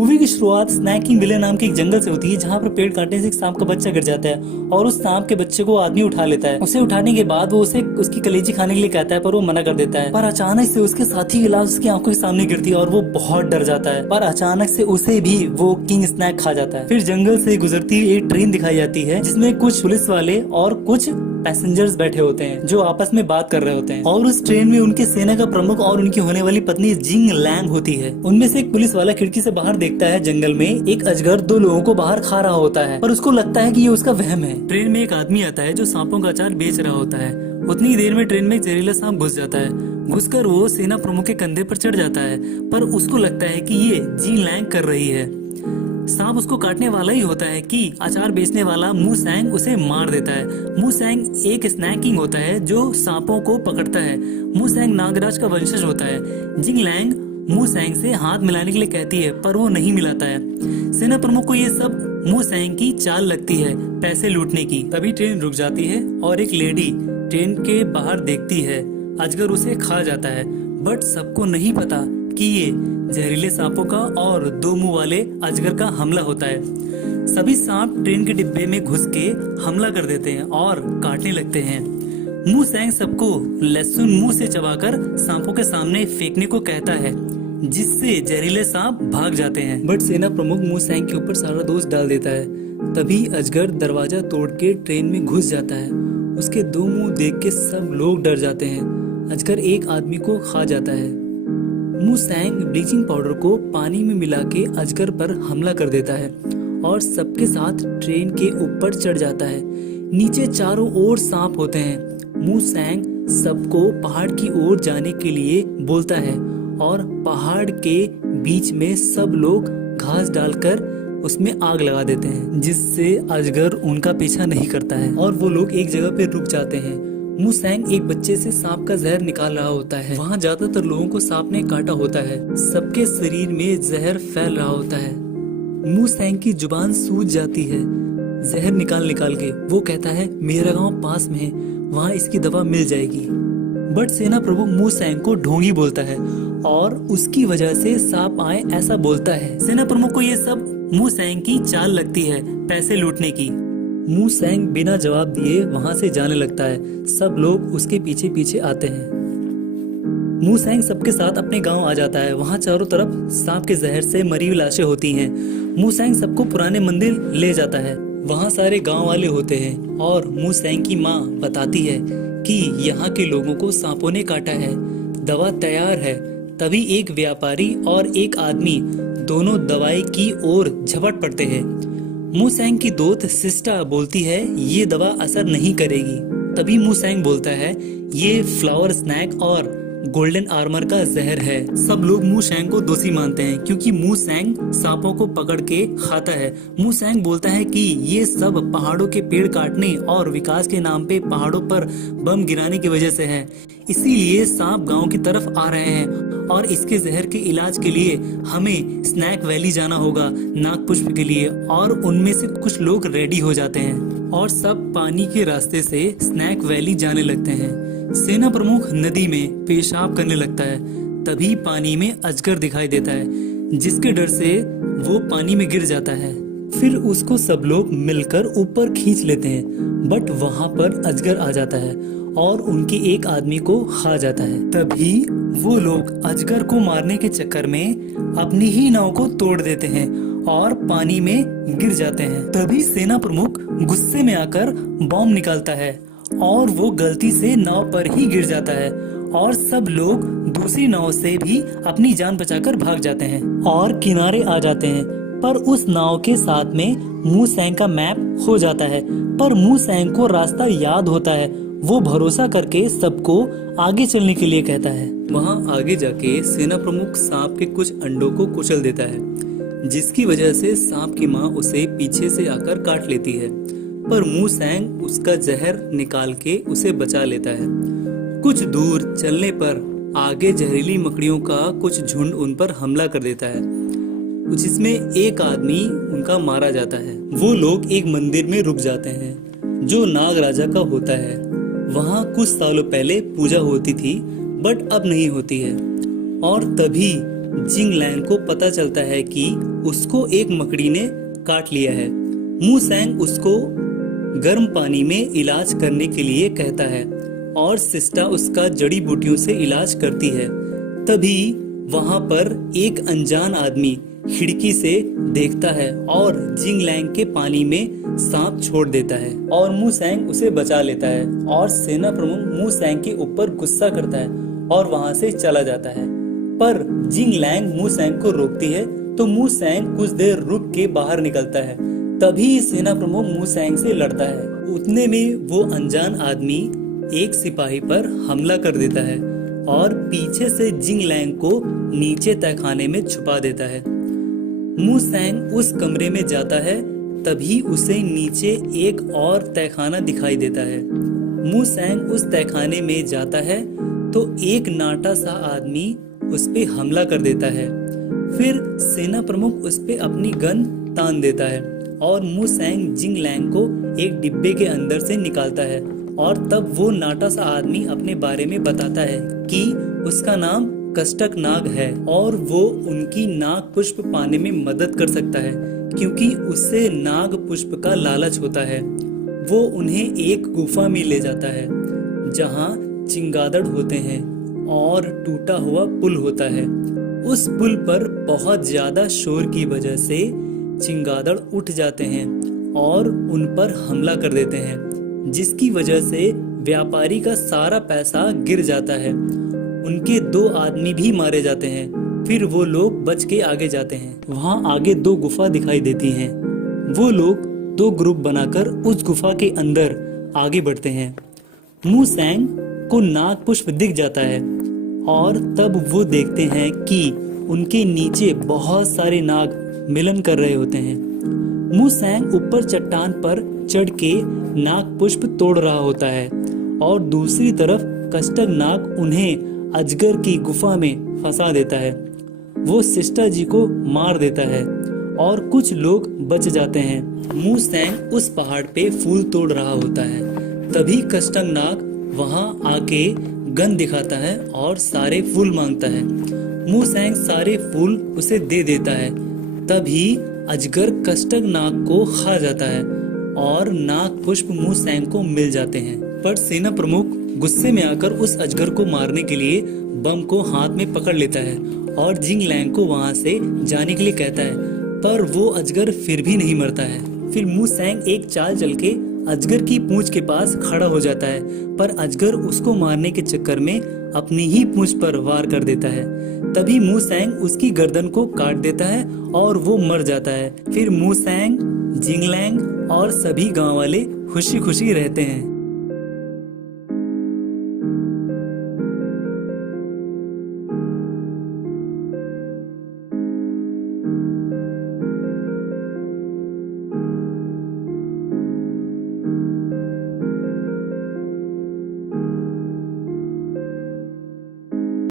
Movie की शुरुआत snaking विले नाम के एक जंगल से होती है, जहाँ पर पेड़ काटने से एक सांप का बच्चा गिर जाता है और उस सांप के बच्चे को आदमी उठा लेता है। उसे उठाने के बाद वो उसे उसकी कलेजी खाने के लिए कहता है, पर वो मना कर देता है। पर अचानक से उसके साथी की लाश उसकी आंखों के सामने गिरती है और वो बहुत डर जाता है। पर अचानक से उसे भी वो किंग स्नैक खा जाता है। फिर जंगल से गुजरती एक ट्रेन दिखाई जाती है, जिसमें कुछ पुलिस वाले और कुछ पैसेंजर्स बैठे होते हैं जो आपस में बात कर रहे होते हैं। और उस ट्रेन में उनके सेना का प्रमुख और उनकी होने वाली पत्नी जिंग लैंग होती है। उनमें से एक पुलिस वाला खिड़की से बाहर देखता है, जंगल में एक अजगर 2 लोगों को बाहर खा रहा होता है, पर उसको लगता है कि ये उसका वहम है। ट्रेन में एक आदमी आता है जो सांपों का अचार बेच रहा होता है। उतनी देर में ट्रेन में एक जहरीला सांप घुस जाता है। घुसकर वो सेना प्रमुख के कंधे पर चढ़ जाता है, पर उसको लगता है कि ये जिंग लैंग कर रही है। सांप उसको काटने वाला ही होता है कि अचार बेचने वाला मू सैंग उसे मार देता है। मू सैंग एक स्नैकिंग होता है जो सांपों को पकड़ता है। मू सैंग नागराज का वंशज होता है। जिंग लैंग मू सैंग से हाथ मिलाने के लिए कहती है, पर वो नहीं मिलाता है। सेना प्रमुख को ये सब मू सैंग की चाल लगती है, पैसे लूटने की। तभी ट्रेन रुक जाती है और एक लेडी ट्रेन के बाहर देखती है। अजगर उसे खा जाता है, बट सबको नहीं पता कि ये जहरीले सांपों का और 2 मुंह वाले अजगर का हमला होता है। सभी सांप ट्रेन के डिब्बे में घुस के हमला कर देते हैं और काटने लगते हैं। मू सैंग सबको लहसुन मुंह से चबाकर सांपों के सामने फेंकने को कहता है, जिससे जहरीले सांप भाग जाते हैं। बट सेना प्रमुख मू सैंग के ऊपर सारा दोष डाल देता है। तभी अजगर दरवाजा तोड़ के ट्रेन में घुस जाता है। उसके 2 मुंह देख के सब लोग डर जाते हैं। अजगर एक आदमी को खा जाता है। मू सैंग ब्लीचिंग पाउडर को पानी में मिला के अजगर पर हमला कर देता है और सबके साथ ट्रेन के ऊपर चढ़ जाता है। नीचे चारों ओर सांप होते हैं। मू सैंग सबको पहाड़ की ओर जाने के लिए बोलता है और पहाड़ के बीच में सब लोग घास डालकर उसमें आग लगा देते हैं, जिससे अजगर उनका पीछा नहीं करता है और वो लोग एक जगह पे रुक जाते हैं। मू सैंग एक बच्चे से सांप का जहर निकाल रहा होता है। वहाँ ज्यादातर लोगों को सांप ने काटा होता है। सबके शरीर में जहर फैल रहा होता है। मू सैंग की जुबान सूज जाती है जहर निकाल निकाल के। वो कहता है, मेरा गांव पास में है, वहाँ इसकी दवा मिल जाएगी। बट सेना प्रमुख मू सैंग को ढोंगी बोलता है और उसकी वजह से सांप आए ऐसा बोलता है। सेना प्रमुख को ये सब मू सैंग की चाल लगती है, पैसे लूटने की। मू सैंग बिना जवाब दिए वहाँ से जाने लगता है। सब लोग उसके पीछे पीछे आते हैं। मू सैंग सबके साथ अपने गांव आ जाता है। वहाँ चारों तरफ सांप के जहर से मरी हुई लाशें होती हैं। मू सैंग सबको पुराने मंदिर ले जाता है। वहाँ सारे गांव वाले होते हैं और मू सैंग की माँ बताती है कि यहाँ के लोगों को सांपों ने काटा है, दवा तैयार है। तभी एक व्यापारी और एक आदमी दोनों दवाई की ओर झपट पड़ते हैं। मू सैंग की दोस्त सिस्टा बोलती है, ये दवा असर नहीं करेगी। तभी मू सैंग बोलता है, ये फ्लावर स्नैक और गोल्डन आर्मर का जहर है। सब लोग मू सैंग को दोषी मानते हैं क्योंकि मू सैंग सांपों को पकड़ के खाता है। मू सैंग बोलता है कि ये सब पहाड़ों के पेड़ काटने और विकास के नाम पे पहाड़ों पर बम गिराने की वजह से है। इसीलिए सांप गांव की तरफ आ रहे हैं और इसके जहर के इलाज के लिए हमें स्नैक वैली जाना होगा नागपुष्प के लिए। और उनमें से कुछ लोग रेडी हो जाते हैं और सब पानी के रास्ते से स्नैक वैली जाने लगते हैं। सेना प्रमुख नदी में पेशाब करने लगता है। तभी पानी में अजगर दिखाई देता है, जिसके डर से वो पानी में गिर जाता है। फिर उसको सब लोग मिलकर ऊपर खींच लेते हैं, बट वहाँ पर अजगर आ जाता है और उनके एक आदमी को खा जाता है। तभी वो लोग अजगर को मारने के चक्कर में अपनी ही नाव को तोड़ देते हैं और पानी में गिर जाते हैं। तभी सेना प्रमुख गुस्से में आकर बॉम्ब निकालता है और वो गलती से नाव पर ही गिर जाता है और सब लोग दूसरी नाव से भी अपनी जान बचाकर भाग जाते हैं और किनारे आ जाते हैं। पर उस नाव के साथ में मू सैंग का मैप हो जाता है, पर मू सैंग को रास्ता याद होता है। वो भरोसा करके सबको आगे चलने के लिए कहता है। वहाँ आगे जाके सेना प्रमुख सांप के कुछ अंडों को कुचल देता है, जिसकी वजह से सांप की माँ उसे पीछे से आकर काट लेती है। पर मू सैंग उसका जहर निकाल के उसे बचा लेता है। कुछ दूर चलने पर आगे जहरीली मकड़ियों का कुछ झुंड उन पर हमला कर देता है, जिसमें एक आदमी उनका मारा जाता है। वो लोग एक मंदिर में रुक जाते हैं जो नाग राजा का होता है। वहाँ कुछ सालों पहले पूजा होती थी, बट अब नहीं होती है। और तभी जिंग लैंग को पता चलता है कि उसको एक मकड़ी ने काट लिया है। मू सेंग उसको गर्म पानी में इलाज करने के लिए कहता है और सिस्टा उसका जड़ी बूटियों से इलाज करती है। तभी वहां पर एक अनजान आदमी खिड़की से देखता है और जिंगलैंग के पानी में सांप छोड़ देता है और मू सेंग उसे बचा लेता है और सेना प्रमुख मू सेंग के ऊपर गुस्सा करता है और वहां से चला जाता है। पर जिंगलैंग मू सेंग को रोकती है तो मू सेंग कुछ देर रुक के बाहर निकलता है। तभी सेना प्रमुख मू सेंग से लड़ता है। उतने में वो अनजान आदमी एक सिपाही पर हमला कर देता है और पीछे से जिंगलैंग को नीचे तहखाने में छुपा देता है। मू सेंग उस कमरे में जाता है, तभी उसे नीचे एक और तहखाना दिखाई देता है। मू सेंग उस तहखाने में जाता है तो एक नाटा सा आदमी उस पे हमला कर देता है। फिर सेना प्रमुख उस पे अपनी गन तान देता है और मू सेंग जिंगलैंग को एक डिब्बे के अंदर से निकालता है और तब वो नाटा सा आदमी अपने बारे में बताता है कि उसका नाम कष्टक नाग है और वो उनकी नाग पुष्प पाने में मदद कर सकता है क्योंकि उससे नाग पुष्प का लालच होता है। वो उन्हें एक गुफा में ले जाता है जहाँ चिंगादड़ होते हैं और टूटा हुआ पुल होता है। उस पुल पर बहुत ज्यादा शोर की वजह से चिंगादड़ उठ जाते हैं और उन पर हमला कर देते हैं, जिसकी वजह से व्यापारी का सारा पैसा गिर जाता है। उनके 2 आदमी भी मारे जाते हैं। फिर वो लोग बच के आगे जाते हैं। वहाँ आगे 2 गुफा दिखाई देती हैं। वो लोग 2 ग्रुप बनाकर उस गुफा के अंदर आगे बढ़ते हैं। मू सेंग को नाग पुष्प दिख जाता है और तब वो देखते हैं कि उनके नीचे बहुत सारे नाग मिलन कर रहे होते हैं। मू सेंग ऊपर चट्टान पर चढ़ के नाग पुष्प तोड़ रहा होता है और दूसरी तरफ कष्टक नाग उन्हें अजगर की गुफा में फंसा देता है। वो सिस्टा जी को मार देता है और कुछ लोग बच जाते हैं। मू सेंग उस पहाड़ पे फूल तोड़ रहा होता है। तभी कष्टक नाग वहां आके गन दिखाता है और सारे फूल मांगता है। मू सेंग सारे फूल उसे दे देता है। तभी अजगर कष्टक नाग को खा जाता है और नाग पुष्प मू सेंग को मिल जाते हैं। पर सेना प्रमुख गुस्से में आकर उस अजगर को मारने के लिए बम को हाथ में पकड़ लेता है और जिंगलैंग को वहां से जाने के लिए कहता है, पर वो अजगर फिर भी नहीं मरता है। फिर मू सेंग एक चाल चल के अजगर की पूंछ के पास खड़ा हो जाता है, पर अजगर उसको मारने के चक्कर में अपनी ही पूंछ पर वार कर देता है। तभी मू सेंग उसकी गर्दन को काट देता है और वो मर जाता है। फिर मू सेंग, जिंगलैंग और सभी गांव वाले खुशी खुशी रहते हैं।